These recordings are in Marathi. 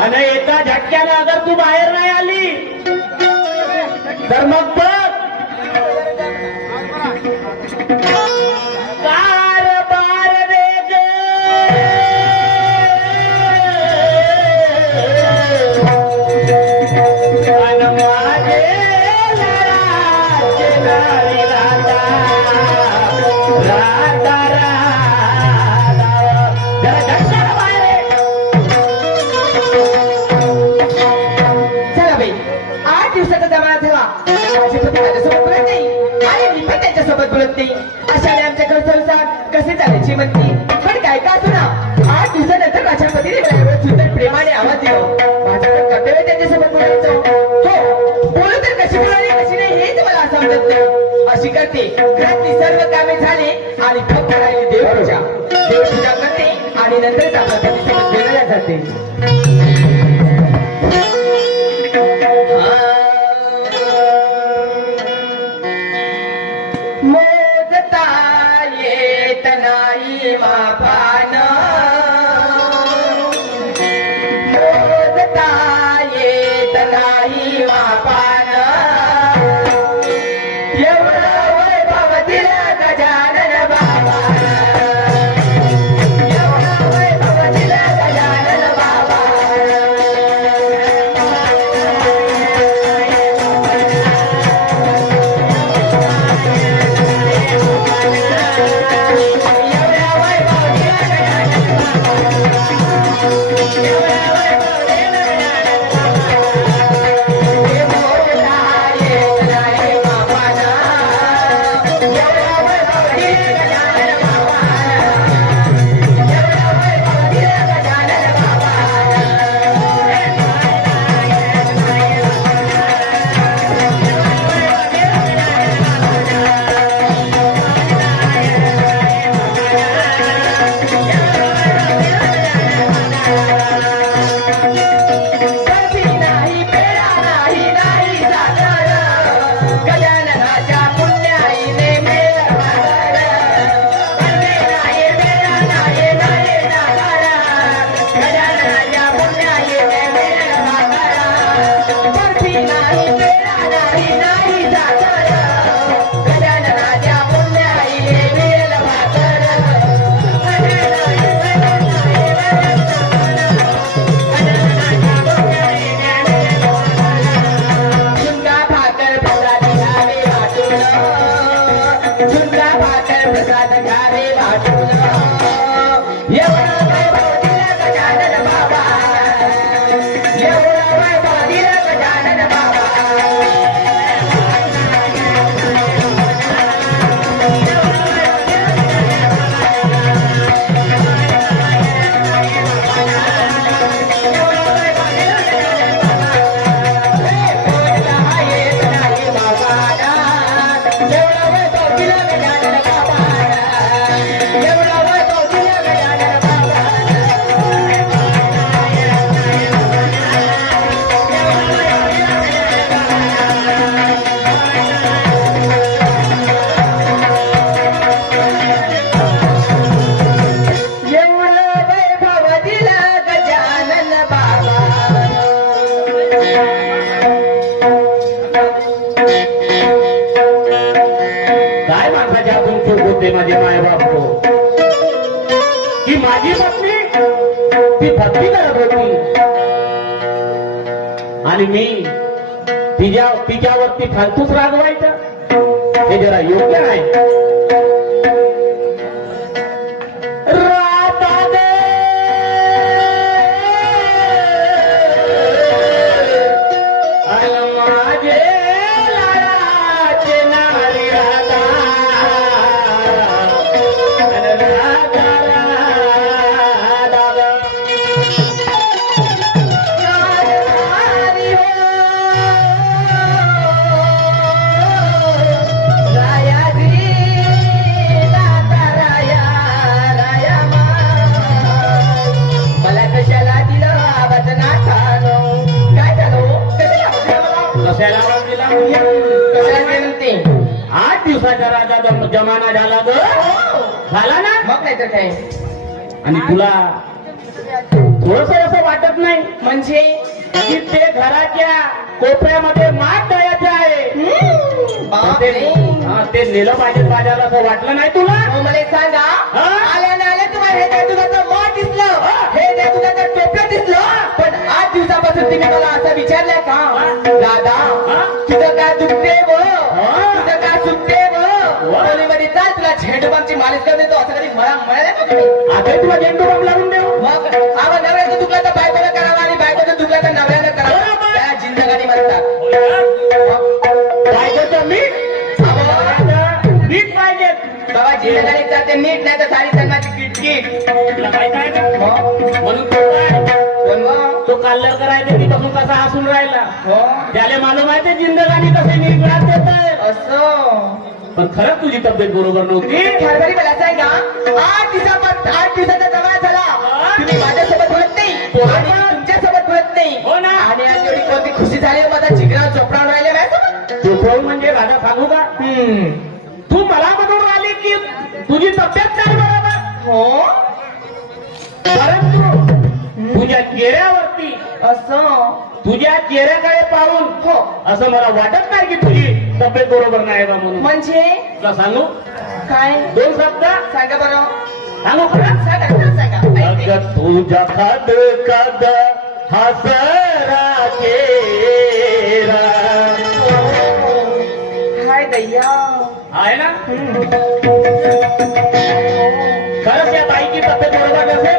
आणि एका झटक्यानं अगर तू बाहेर नाही आली तर मग बघ कारभार वेग अन माझे लढाचे नारी राधा राधा राधा जरा झटक्यानं बाहेर ये. चला बाई 8 दिवसाचा जमाना ठेवा. माझे पती माझ्यासोबत बोलत नाही आणि मी पण त्यांच्यासोबत बोलत नाही. अशाने आमच्या घरसंसार कसे चालायचे म्हणते. पण काय का असू ना 8 दिवसानंतर माझ्या पतीने मला एवढं सुंदर प्रेमाने आवाज दिला. माझं तर कर्तव्य त्यांच्यासोबत बोलायचं. हो बोलू तर कशी बोलावी कशी नाही हेच मला समजत नाही. अशी करते घरातली सर्व कामे झाली आणि फक्त राहिली देवपूजा करते आणि नंतरच आपल्या पतीसोबत बोलायला जाते. मोजता येत नाही मापान मोजता येत नाही मापान एवढं वैभव दिलं गजानन बाबा एवढं वैभव दिलं गजानन बाबा माझे माय बाप की माझी पत्नी ती भक्ती करत होती आणि मी तिच्यावरती फालतूच रागवायचं हे जरा योग्य नाही. जमाना झाला ग झाला ना मग नाही तर काय. आणि तुला थोडस असं वाटत नाही म्हणजे की ते घराच्या कोपऱ्यामध्ये माठ दळायचं आहे बापरे. ते नेलं पाहिजे बाजारला असं वाटलं नाही तुला हो, मला सांगा हा? आल्या ना आल्या तुम्हाला हे त्या दुधाचं मठ दिसलं हे त्या दुधाचं टोपलं दिसलं पण 8 दिवसापासून तुम्ही मला असं विचारलंय का दादा हा? तुझं काय दुखते व हा? तुझं काय सुटते व खोलीमध्ये चाल तुला झेंडूबामची मालिश करून देतो असं कधी मला म्हणाले का तुम्ही आता तुला झेंडू बाम लावून देऊ मग आवा नवऱ्याचं दुखलं तर बायकोला करावं आणि बायकोचं दुखलं तर नवऱ्यानं करावं बरोबर. त्या जिंदगानी म्हणतात पाहिजे मीठ मीठ पाहिजे बाबा जिंदगानी जाते नीट नाही तर सारी जन्माची किटकिट तुला माहित आहे ना हो म्हणून तो काय पण मग तो काल्लर करायचा तिथपासून कसा हसून राहिला हो त्याला मालूम आहे ते जिंदगानी कसे निर्गुणात देत असं पण खरंच तुझी तब्येत बरोबर नव्हती खरबरी मला सांगा 8 दिवसाचा जमा झाला तुम्ही माझ्यासोबत बोलत नाही आणि मी तुमच्यासोबत बोलत नाही हो ना. आणि आज एवढी कोणती खुशी झाली माझा जिगरा चोपडावून राहिले माझ्यासोबत तू म्हणजे राजा सांगू का तू मला म्हणून राहिली की तुझी तब्येत नाही बरोबर हो परंतु तुझ्या चेहऱ्यावरती असं तुझ्या चेहऱ्याकडे पाहून हो असं मला वाटत नाही की तुझी तब्येत बरोबर नाही बा म्हणून म्हणजे तुला सांगू काय 2 शब्द सांगा बरं सांगू खरं सांगा खरं सांगा ऐकते. अग तुझ्या खाद कद हसरा चेहरा हाय दैया आहे ना खरंच या ताईची तब्येत बरोबर नसेल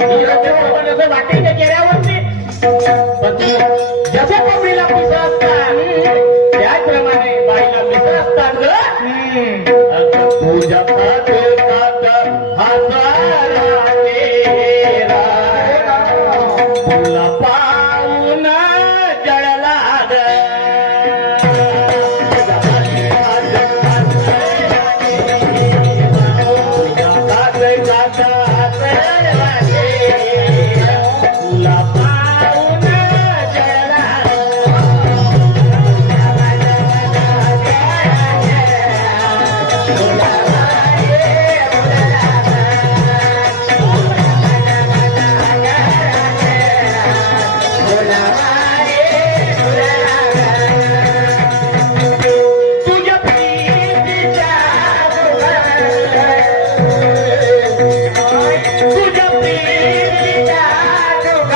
बरोबर नसेल वाटेल त्या चेहऱ्यावरती पण तू जसे कोंबडीला मिसळ असतात त्याचप्रमाणे बाईला मिसळ असतात ग अग तुझ्या खाद कद हसरा चेहरा तुला पाहून जळला ग तुला पाहून जळला तुझ्या प्रीतीच्या तुझ्या प्रीतीच्या तुझ्या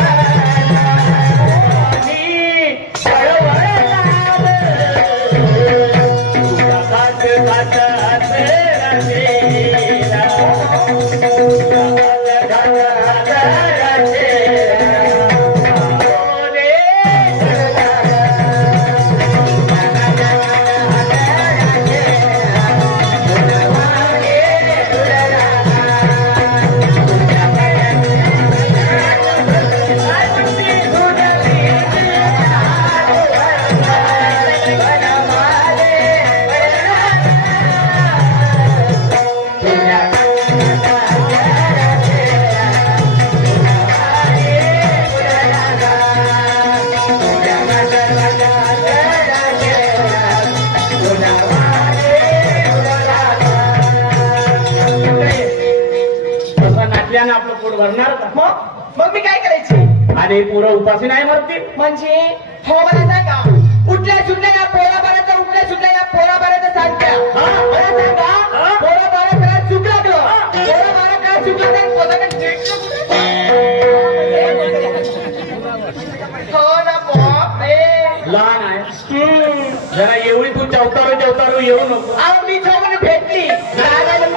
काट काट नाचल्यानं आपलं पोट भरणार का मग मी काय करायची आणि पोरं उपाशी नाही मरतील म्हणजे हो मला सांगा उठल्या सुटल्या या पोराबाराचा उठल्या सुटल्या या पोराबाराचा सांगत्या मला सांगा पोराबारा करायला चूक लागलं पोराबारा करायला चूक लागलं पोराकडे हो ना बाप रे लहान आहे जरा एवढी तू चवतारू येऊ नको अहो मी जाऊन भेटली रागावून